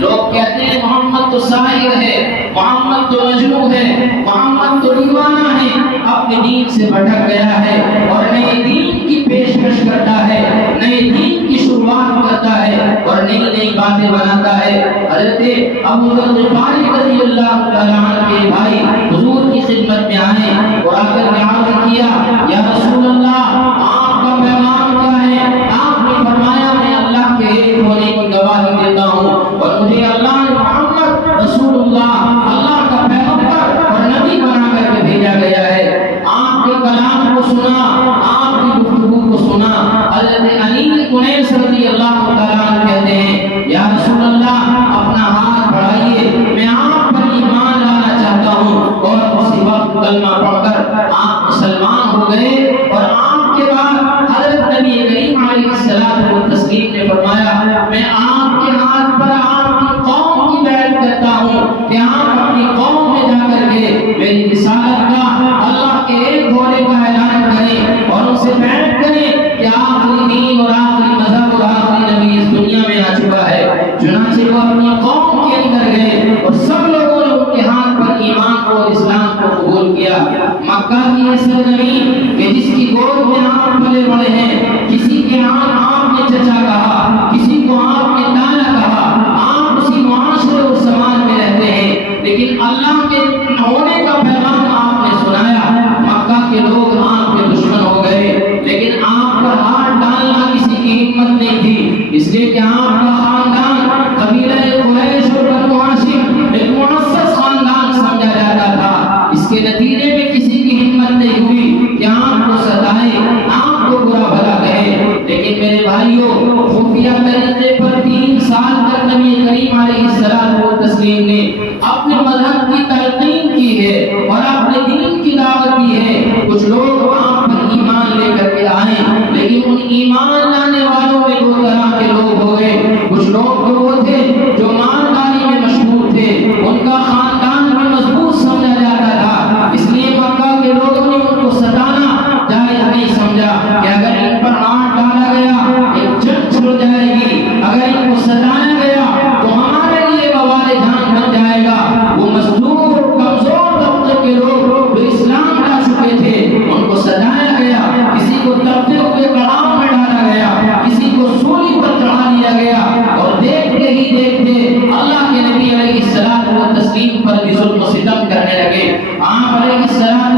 لوگ کہتے ہیں محمد تو ساحر ہے، محمد تو مجنون ہے، محمد تو دیوانہ ہے، اپنے دین سے بھٹک گیا ہے اور نئے دین کی پیشکش کرتا ہے، نئے دین کی شروعات کرتا ہے اور نئی نئی باتیں بناتا ہے۔ حضرت ابو ذر غفاری رضی اللہ تعالیٰ عنہ کے بھائی حضور کی خدمت میں آئے اور آ کر کے عرض کیا، یا رسول اللہ آپ کا پیغام کیا ہے؟ آپ نے فرمایا میں اللہ کے ایک ہونے کی گواہی دیتا ہوں اور مجھے اللہ نے محمد رسول اللہ کا پیغمبر اور نبی بنا کر کے بھیجا گیا ہے۔ آپ کے کلام کو سنا، آپ کی گفتگو کو سنا۔ حضرت علی کنیس رضی اللہ تعالیٰ عنہ کہتے ہیں، یا رسول اللہ اپنا ہاتھ بڑھائیے، میں آپ پر ایمان لانا چاہتا ہوں۔ اور اسی وقت کلمہ پڑھ کر آپ مسلمان ہو گئے اور آپ کے بعد حضرت نبی کریم علیہ الصلوۃ والتسلیم نے فرمایا، میں آپ کے ہاتھ پر آپ کی قوم کی بیعت کرتا ہوں کہ آپ اپنی قوم میں جا کر کے میری رسالت کا، اللہ کے ایک ہونے کا اعلان کریں اور ان سے بیعت کریں کہ آخری دین اور آخری مذہب اور آخری نبی اس دنیا میں آ چکا ہے۔ چنانچہ وہ اپنی قوم کے اندر گئے اور سب لوگوں نے ان کے ہاتھ پر ایمان کو، اسلام کو قبول کیا۔ مکہ کی یہ سرزمین کہ جس کی گود میں آپ پلے بڑے ہیں، کسی کے آپ نے چچا کہا، کسی کو آپ نے نانا کہا، آپ اسی معاشرے اور سماج میں رہتے ہیں، لیکن اللہ کے ہونے کا پیغام آپ نے سنایا۔ مکہ کے لوگ آپ کے دشمن ہو گئے، لیکن آپ پر ہاتھ ڈالنا کسی کی ہمت نہیں تھی، اس لیے کہ آپ کا خاندان قبیلہ قریش اور بنو ہاشم ایک معزز خاندان سمجھا جاتا تھا۔ اس کے نتیجے میں کسی کی ہمت نہیں ہوئی کہ آپ کو ستائے، آپ کو برا بھلا کہے۔ لیکن میرے بھائیوں، خفیہ طریقے پر 3 سال تک نبی کریم علیہ الصلوۃ والتسلیم نے اپنے مذہب کی تلقین کی ہے اور اپنے دین کی دعوت دی ہے۔ کچھ لوگ آپ پر ایمان لے کر کے آئے، لیکن ان ایمان لانے والوں میں 2 طرح کے لوگ ہو گئے۔ کچھ لوگ تو وہ تھے جو مالداری میں مشہور تھے، ان کا خاندان بھی مضبوط سمجھا جاتا تھا، اس لیے مکہ کے لوگوں نے ان کو ستانا جائز نہیں سمجھا کہ اگر ان پر ہاتھ ڈالا گیا ایک جنگ چھڑ جائے گی، اگر ان کو ستایا گیا تو ہمارے لیے بوال جان بن جائے گا۔ وہ مزدور کمزور طبقے کے لوگ جو اسلام لا چکے تھے ان کو ستایا گیا، کسی کو تڑپتے ہوئے کڑاؤ میں ڈالا گیا، کسی کو سولی پر چڑھا دیا گیا، اور دیکھتے ہی دیکھتے اللہ کے نبی علیہ الصلوۃ والتسلیم پر بھی ظلم و ستم کرنے لگے۔ آپ علیہ السلام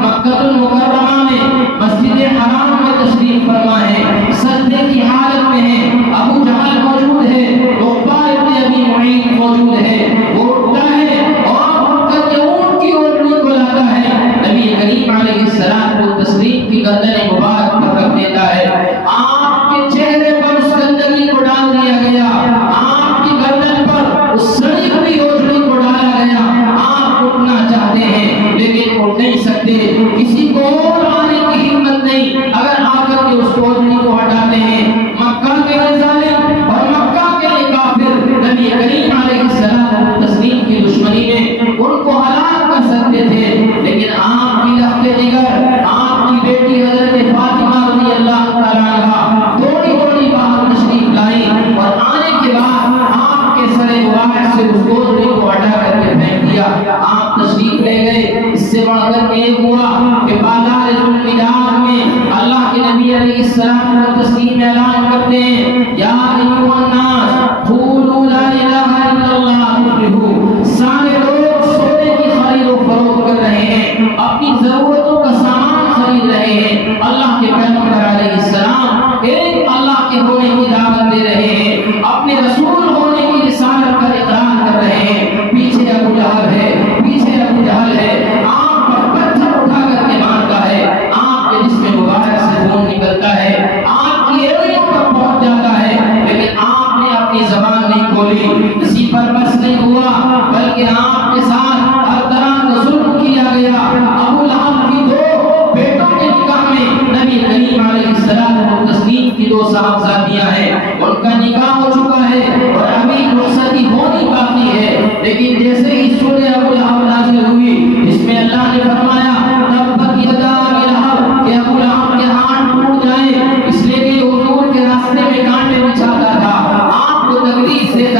مکہ المکرمہ میں مسجد حرام میں تشریف فرما ہے، سجدے کی حالت میں ہے، ابو جہل موجود ہے، عقبہ ابن ابی معیط موجود ہے، وہ اٹھتا ہے اور اٹھ کر کے اونٹ کی اوڑنی کو لاتا ہے، نبی کریم علیہ السلام کو تسلیم کی گردن مبارک پر رکھ دیتا ہے۔ آپ کے چہرے پر اس گندگی کو ڈال دیا گیا، آپ کی گردن پر اس سڑی ہوئی اوڑنی کو ڈالا گیا۔ آپ اٹھنا چاہتے ہیں لیکن اٹھ نہیں سکتے، کسی کو اور آنے کی ہمت نہیں، اگر آ کر کے اس اوڑنی کو ہٹاتے ہیں مکہ کے ظالم اور مکہ کے کافر نبی کریم علیہ السلام تسلیم کی دشمنی میں ان کو ہلاک کر سکتے تھے، لیکن آپ کی لخت جگر، آپ کی بیٹی حضرت فاطمہ رضی اللہ تعالیٰ عنہا تھوڑی تھوڑی باہر تشریف لائی اور آنے کے بعد آپ کے سر مبارک سے اس اوڑنی کو ہٹا کر کے پھینک دیا۔ آپ تشریف لے گئے۔ اس سے بڑھ کر کے ایک ہوا کہ بازار ذوالفقار میں اللہ کے نبی علیہ السلام و تسلیم اعلان کرتے ہیں، یا ایھا الناس قولوا لا الہ الا اللہ تفلحوا۔ سارے لوگ سونے کی خرید و فروخت کر رہے ہیں، اپنی ضرورتوں کا سامان خرید رہے ہیں، اللہ کے پیغمبر علیہ السلام ایک اللہ کے ہونے کی دعوت دے رہے ہیں، اپنے رسول ہونے کی رسالت کا اقرار کر رہے ہیں۔ پیچھے ابو لہب ہے، پیچھے ابو جہل ہے، آپ پر پتھر اٹھا کر کے مارتا ہے، آپ کے جسم مبارک سے خون نکلتا ہے، آپ کی ایڑیوں پر پہنچ جاتا ہے، لیکن آپ نے اپنی زبان نہیں کھولی۔ اسی پر بس نہیں ہوا بلکہ آپ کے ساتھ ہر طرح کا ظلم کیا گیا۔ ابو لہب کی 2 بیٹوں کے نکاح میں نبی کریم علیہ السلام تسلیم کی 2 صاحبزادیاں ہیں، ان کا نکاح ہو چکا ہے اور ابھی رخصتی ہونی باقی ہے، لیکن جیسے ہی سورہ ابو لہب نازل ہوئی اس میں اللہ نے فرمایا تبت یدا ابی لہب، کہ ابو لہب کے ہاتھ ٹوٹ جائیں، اس لیے کہ حضور کے راستے میں کانٹے بچھاتا تھا، آپ کو تکلیف دیتا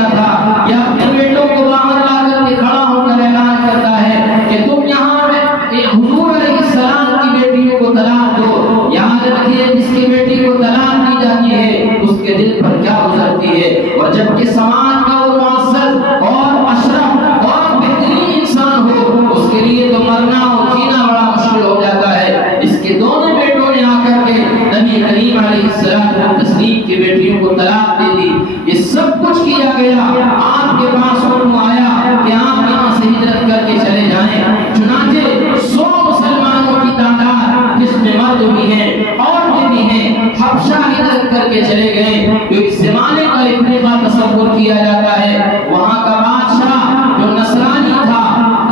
اور جبکہ سماج کا وہ معزز اور اشرف اور بہترین انسان ہو، اس کے لیے تو مرنا اور جینا بڑا مشکل ہو جاتا ہے۔ اس کے دونوں بیٹوں نے آ کر کے نبی کریم علیہ السلام تسلیم کی بیٹیوں کو طلاق دے دی۔ یہ سب کچھ کیا گیا، آپ کے پاس حکم آیا کہ آپ یہاں سے ہجرت کر کے چلے جائیں۔ چنانچہ 100 مسلمانوں کی تعداد جس میں مرد بھی ہیں عورتیں بھی ہیں، حبشہ ہجرت کر کے چلے گئے۔ جو اس زمانے کا افریقہ تصور کیا جاتا ہے، وہاں کا بادشاہ جو نصرانی تھا،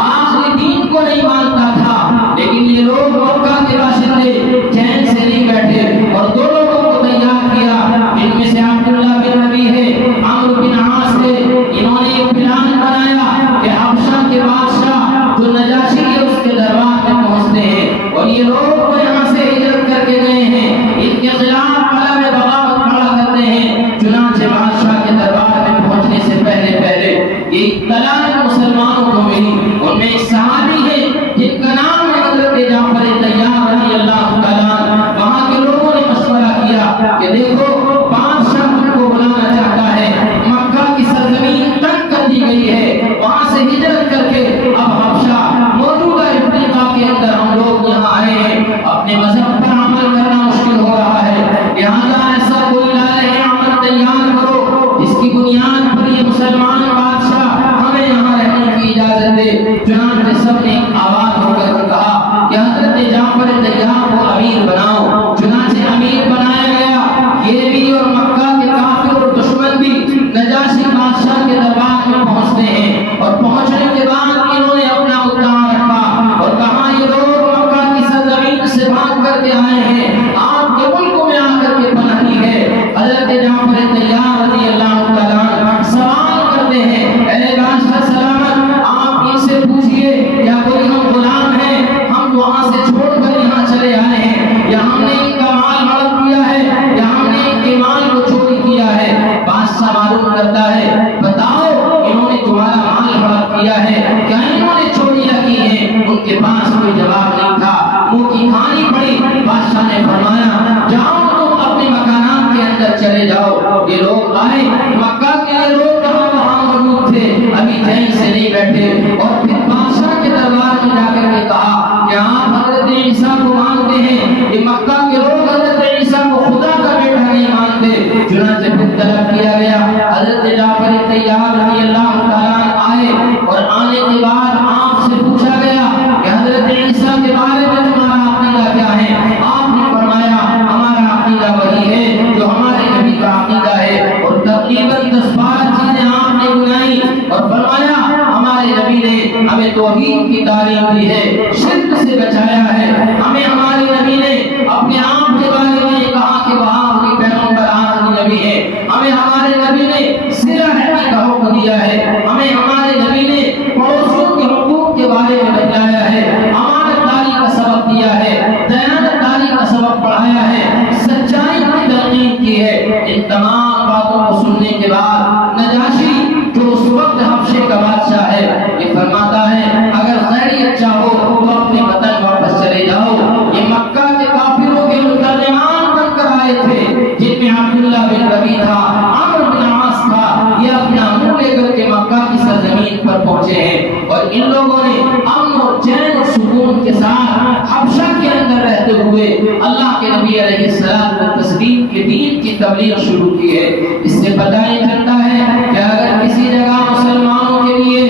آخری دین کو نہیں مانتا تھا، لیکن یہ لوگ مکہ کے باشندے چین سے نہیں بیٹھے اور دو لوگوں کو تیار کیا، ان میں سے عبداللہ بن ربیع ہے، عمرو بن عاص ہے۔ انہوں نے ایک پلان بنایا کہ حبشہ کے بادشاہ جو نجاشی ہے اس کے دربار میں پہنچتے ہیں، اور یہ لوگ یہاں سے ہجرت کر کے گئے ہیں، ان کے خلاف علم بغاوت کھڑا کرتے ہیں۔ چنانچہ بادشاہ کے دربار میں پہنچنے سے پہلے یہ اطلاع مسلمانوں کو ملی۔ ان میں ایک صحابی ہے جن کا نام ہے حضرت جعفر طیار رضی اللہ تعالیٰ عنہ۔ وہاں کے لوگوں نے مشورہ کیا کہ دیکھو بادشاہ ہم کو بلانا چاہتا ہے، مکہ کی سرزمین تنگ کر دی گئی ہے، وہاں سے ہجرت کر کے اب حبشہ موجودہ افریقہ کے اندر ہم لوگ یہاں آئے ہیں، اپنے مذہب پر عمل کرنا مشکل ہو رہا ہے، لہٰذا ایسا کوئی لائحہ عمل تیار کرو جس کی بنیاد پر یہ مسلمان بادشاہ ہمیں یہاں رہنے کی اجازت دے۔ چنانچہ سب نے آواز ہو کر کہا کہ حضرت جعفر طیار کو امیر بناؤ۔ چنانچہ امیر بنایا گیا۔ یہ بھی اور مکہ کے کافر اور دشمن بھی نجاشی بادشاہ کے دربار میں پہنچتے ہیں، اور پہنچنے کے بعد انہوں نے اپنا مدعا رکھا اور کہا یہ لوگ مکہ کی سرزمین سے بھاگ کر کے آئے ہیں، آپ کے ملک میں آ کر کے پناہ لی ہے۔ حضرت جعفر طیار رضی اللہ تعالیٰ عنہ سوال کرتے ہیں، اے بادشاہ سلامت، آپ ان سے پوچھئے یا کوئی ہم غلام ہیں، ہم وہاں سے چھوڑ کر یہاں چلے آئے ہیں، یا ہم نے ان کا مال ہڑپ کیا ہے، یا ہم نے ان کے مال کو چوری کیا ہے؟ بادشاہ معلوم کرتا ہے، بتاؤ انہوں نے تمہارا مال ہڑپ کیا ہے، کیا انہوں نے چوریاں کی ہیں؟ ان کے پاس کوئی جواب نہیں تھا، منہ کی کھانی پڑی۔ بادشاہ نے فرمایا جاؤ تم اپنے مکانات کے اندر چلے جاؤ۔ یہ لوگ آئے، مکہ کے لوگ وہاں موجود تھے، ابھی چین سے نہیں بیٹھے، اور پھر بادشاہ کے دربار میں جا کر کے کہا کہ آپ حضرت عیسیٰ کو مانتے ہیں؟ یہ مکہ کے لوگ حضرت عیسیٰ کو خدا کا بیٹا نہیں مانتے۔ چنانچہ پھر طلب کیا گیا، حضرت جعفر طیار رضی اللہ تعالیٰ عنہ آئے، اور آنے کے بعد آپ سے پوچھا گیا کہ حضرت عیسیٰ کے بارے میں تمہارا عقیدہ کیا ہے؟ آپ نے فرمایا ہمارا عقیدہ وہی ہے جو ہمارے نبی کا عقیدہ ہے، اور تقریباً 10-12 چیزیں آپ نے بنائی، اور فرمایا ہمارے نبی نے ہمیں توحید کی تعلیم دی ہے، شرک سے بچایا ہے، ہمیں ہمارے نبی نے اپنے آپ کے بارے میں کہا کہ وہ آخری پیغمبر آخری نبی ہے، ہمیں ہمارے نبی نے صلہ رحمی کا حکم دیا ہے، ہمیں ہمارے نبی نے پڑوسیوں کے حقوق کے بارے میں بتایا ہے، امانت داری کا سبق دیا ہے، دیانت داری کا سبق پڑھایا ہے، سچائی کی تلقین کی ہے۔ ان تمام باتوں کو سننے کے بعد نجاشی جو اس وقت حبشے کا بادشاہ ہے یہ فرماتا ہے اگر خیریت چاہو تو اپنے وطن واپس چلے جاؤ۔ یہ مکہ کے کافروں کے مترجمان بن کر آئے تھے، جن میں عبداللہ بن ربیع تھا، عمرو بن عاص تھا، یہ اپنا منہ لے کر کے مکہ کی سرزمین پر پہنچے ہیں، اور ان لوگوں نے امن اور چین اور سکون کے ساتھ حبشہ کے اندر رہتے ہوئے اللہ کے نبی علیہ السلام و تسلیم کے دین کی تبلیغ شروع کی ہے۔ اس سے پتہ یہ چلتا ہے کہ اگر کسی جگہ مسلمانوں کے لیے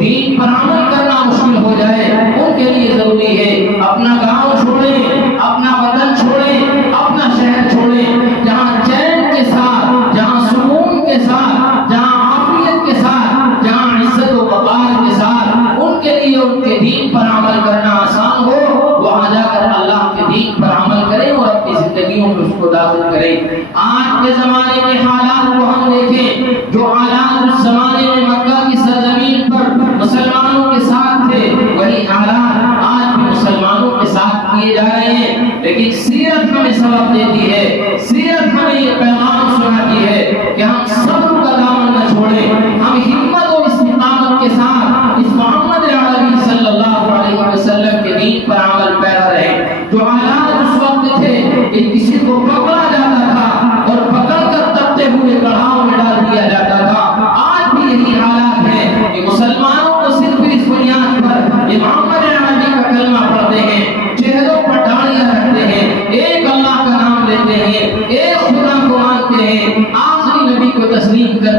دین پر عمل کرنا مشکل ہو جائے، ان کے لیے ضروری ہے اپنا گاؤں چھوڑیں، اپنا وطن چھوڑیں، اپنا شہر چھوڑیں، جہاں چین کے ساتھ، جہاں سکون کے ساتھ، جہاں عافیت کے ساتھ، جہاں عزت و وقار کے ساتھ ان کے لیے ان کے دین پر عمل کرنا آسان ہو، وہاں جا کر اللہ کے دین پر عمل کریں اور اپنی زندگیوں میں اس کو داخل کریں۔ آج کے زمانے کے حالات کو ہم دیکھیں، جو حالات اس زمانے میں مکہ کی سرزمین پر مسلمانوں کے ساتھ تھے، وہی حالات آج بھی مسلمانوں کے ساتھ کیے جا رہے ہیں، لیکن سیرت ہمیں سبق دیتی ہے، سیرت ہمیں یہ پیغام سناتی ہے کہ ہم صبر کا دامن نہ چھوڑیں، ہم ہمت اور استقامت کے ساتھ اس محمد عربی صلی اللہ علیہ وسلم کے دین پر عمل پیرا رہے۔ جو حالات اس وقت تھے کہ کسی کو پکڑا جاتا تھا اور پکڑ کر تپتے ہوئے کڑھاؤ میں ڈال دیا جاتا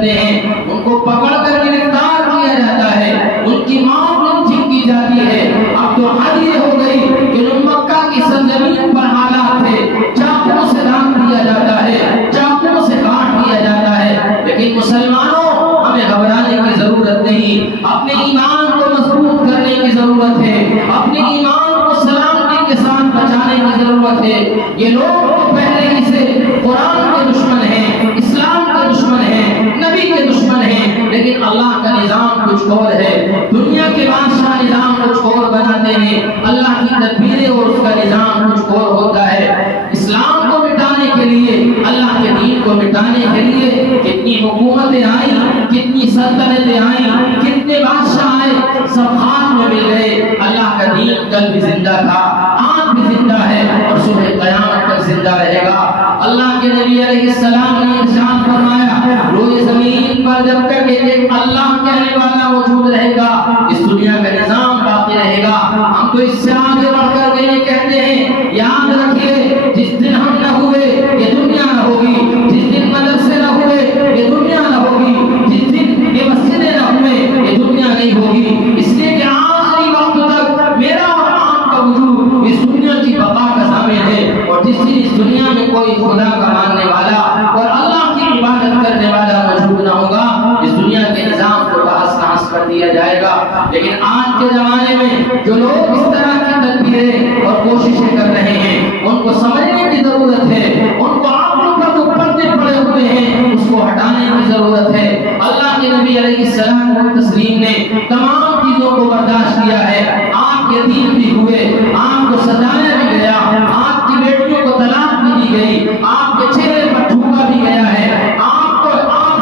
کرتے ہیں ان کو پکڑ کر گرفتار کیا جاتا ہے، ان کی موت لنچنگ کی جاتی ہے۔ اب تو حد یہ ہو گئی کہ جو مکہ کی سرزمین پر حالات تھے، چاقوں سے دام دیا جاتا ہے، چاقوں سے کاٹ دیا جاتا ہے۔ لیکن مسلمانوں، ہمیں گھبرانے کی ضرورت نہیں، اپنے ایمان کو مضبوط کرنے کی ضرورت ہے، اپنے ایمان کو سلامتی کے ساتھ بچانے کی ضرورت ہے۔ یہ لوگ تو پہلے ہی سے قرآن کے دشمن ہیں، اسلام کے دشمن ہیں، نبی کے دشمن ہیں، لیکن اللہ کا نظام کچھ اور ہے۔ دنیا کے بادشاہ نظام کچھ اور بناتے ہیں، اللہ کی تدبیریں اور اس کا نظام کچھ اور ہوتا ہے۔ اسلام کو مٹانے کے لیے، اللہ کے دین کو مٹانے کے لیے کتنی حکومتیں آئیں، کتنی سلطنتیں آئیں، کتنے بادشاہ آئے، سب خاک میں مل گئے۔ اللہ کا دین کل بھی زندہ تھا، آج بھی زندہ ہے اور صبح قیامت تک زندہ رہے گا۔ اللہ کے نبی علیہ السلام نے ارشاد فرمایا، روئے زمین پر جب تک ایک اللہ کہنے والا موجود رہے گا، اس دنیا کا نظام باقی رہے گا۔ ہم تو اس سے آگے بڑھ کر یہ کہتے ہیں، یاد رکھیے جس دن ہم نہ ہوئے یہ دنیا نہ ہوگی، جس دن مدرسے نہ ہوئے یہ دنیا نہ ہوگی، جس دن یہ مسجدیں نہ ہوئے یہ دنیا نہیں ہوگی۔ اس لیے کہ آخری وقت تک میرا اور آپ کا وجود اس دنیا کی بقا کا ضامن ہے، اور جس دن اس دنیا میں کوئی خدا کا ماننے والا اور اللہ کی عبادت کرنے والا موجود نہ ہوگا، اس دنیا کے نظام کو تحس نحس کر دیا جائے گا۔ لیکن آج کے زمانے میں جو لوگ اس طرح کی تدبیریں اور کوششیں کر رہے ہیں، ان کو سمجھنے کی ضرورت ہے، ان کو عقلوں پر جو پردے پڑے ہوئے ہیں اس کو ہٹانے کی ضرورت ہے۔ اللہ کے نبی علیہ السلام و تسلیم نے تمام چیزوں کو برداشت کیا ہے۔ آپ یتیم بھی ہوئے، آپ کو ستایا بھی گیا، آپ کی بیٹیوں کو طلاق بھی دی گئی، آپ کے چہرے پر تھوکا بھی گیا ہے، آپ کے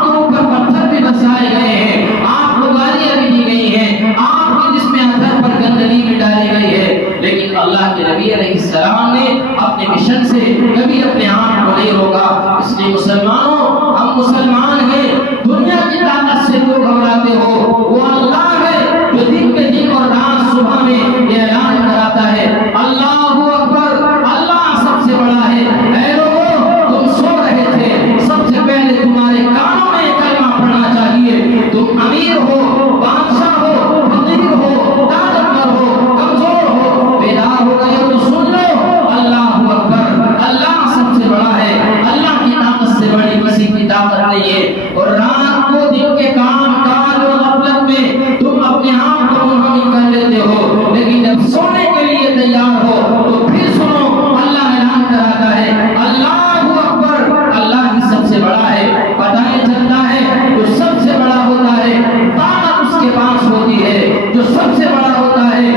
اوپر پتھر بھی برسائے گئے ہیں، آپ کو گالیاں بھی دی گئی ہیں، آپ کے جسم اندر پر گندگی بھی ڈالی گئی ہے، لیکن اللہ کے نبی علیہ السلام نے اپنے مشن سے کبھی اپنے آپ کو نہیں روکا۔ اس لیے مسلمانوں، ہم مسلمان ہیں، دنیا کی طاقت سے جو گھبراتے ہو وہ اللہ ہے جو دن کے دن اور رات صبح میں یہ اعلان کراتا ہے، اللہ اکبر، اللہ سب سے بڑا ہے۔ اے لوگوں، تم سو رہے تھے، سب سے پہلے تمہارے کانوں میں کلمہ پڑھنا چاہیے۔ تم امیر ہو، بادشاہ ہو، فقیر ہو، طاقتور ہو، کمزور ہو، بیدار ہو گئے ہو تو سن لو، اللہ اکبر، اللہ سب سے بڑا ہے، اللہ کی طاقت سے بڑی کسی کی طاقت نہیں ہے۔ اور رات کو دن کے کام کاج اور غفلت میں تم اپنے آپ کو منہمک کر لیتے ہو، لیکن جب سونے کے لیے تیار ہو تو پھر سنو، اللہ اعلان کراتا ہے، اللہ اکبر، اللہ ہی سب سے بڑا ہے۔ پتہ نہیں چلتا ہے جو سب سے بڑا ہوتا ہے طاقت اس کے پاس ہوتی ہے، جو سب سے بڑا ہوتا ہے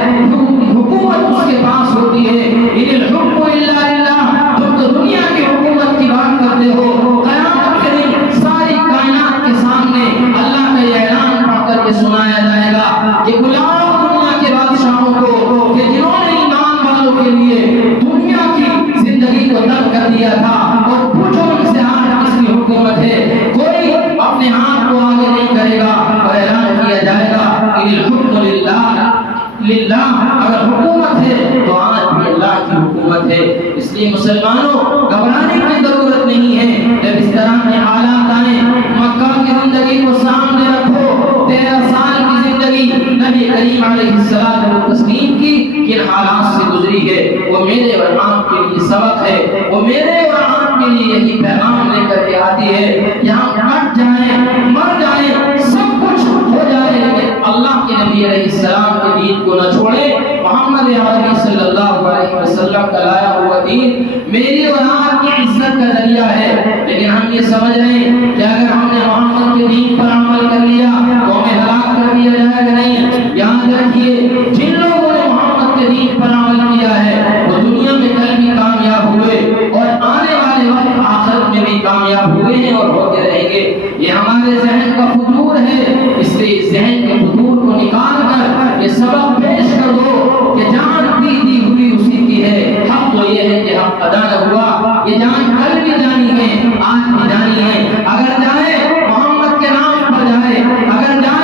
حکومت اس کے پاس ہوتی ہے۔ ان الحکم الا للہ، تم تو دنیا کی حکومت کی بات کرتے ہو، قیامت کے دن ساری کائنات کے سامنے اللہ کا یہ اعلان پڑھ کر کے سنایا جائے گا کہ بلاؤ دنیا کے بادشاہوں کو کہ جنہوں نے ایمان والوں کے لیے دنیا کی زندگی کو ترک کر دیا تھا، اور پوچھو ان سے آج کس کی حکومت ہے۔ کوئی اپنے ہاتھ کو آگے نہیں کرے گا اور اعلان کیا جائے گا ان الحکم للہ، اگر حکومت ہے تو آج بھی اللہ کی حکومت ہے۔ اس لیے مسلمانوں، گھبرانے کی ضرورت نہیں ہے۔ جب اس طرح کے حالات آئیں، مکہ کی زندگی کو سامنے رکھو، 13 سال کی زندگی نبی کریم علیہ السلام و تسلیم کی کن حالات سے گزری ہے، وہ میرے اور آپ کے لیے سبق ہے، وہ میرے اور آپ کے لیے یہی پیغام لے کر کے آتی ہے کہ ہم کٹ جائیں، مر جائیں، سب کچھ ہو جائے، لیکن اللہ کے نبی علیہ السلام کے دین کو نہ چھوڑیں۔ محمد عربی صلی اللہ علیہ وسلم کا لایا ہوا دین میری اور آپ کی عزت کا ذریعہ ہے، لیکن ہم یہ سمجھ رہے ہیں کہ اگر ہم نے محمد کے دین پر عمل کر لیا تو ہمیں ہلاک کر دیا جائے گا۔ نہیں، یاد رکھیے، جن لوگوں نے محمد کے دین پر عمل کیا ہے وہ دنیا میں کل بھی کامیاب ہوئے اور آنے والے وقت آخرت میں بھی کامیاب ہوئے ہیں اور ہوتے رہیں گے۔ یہ ہمارے ذہن کا فطور ہے، اس لیے ذہن کے فطور کو نکال کر یہ سبق پیش کر دو کہ جان دی ہوئی اسی کی ہے۔ حق تو یہ ہے کہ حق ادا نہ ہوا، یہ جان کل بھی جانی ہے، آج بھی جانی ہے۔ اگر جائے محمد کے نام پر جائے، اگر جائے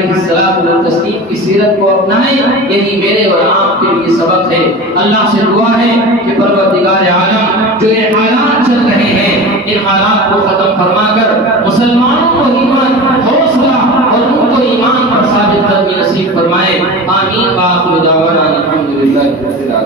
علیہ السلام کی سیرت کو اپنائیں. یہی میرے اور آپ کے لیے سبق ہے. اللہ سے دعا ہے کہ پروردگار عالم جو یہ حالات چل رہے ہیں ان حالات کو ختم فرما کر مسلمانوں کو ایمان حوصلہ اور ان کو ایمان پر ثابت قدمی نصیب فرمائے. آمین. وآخر دعوانا الحمدللہ رب العالمین.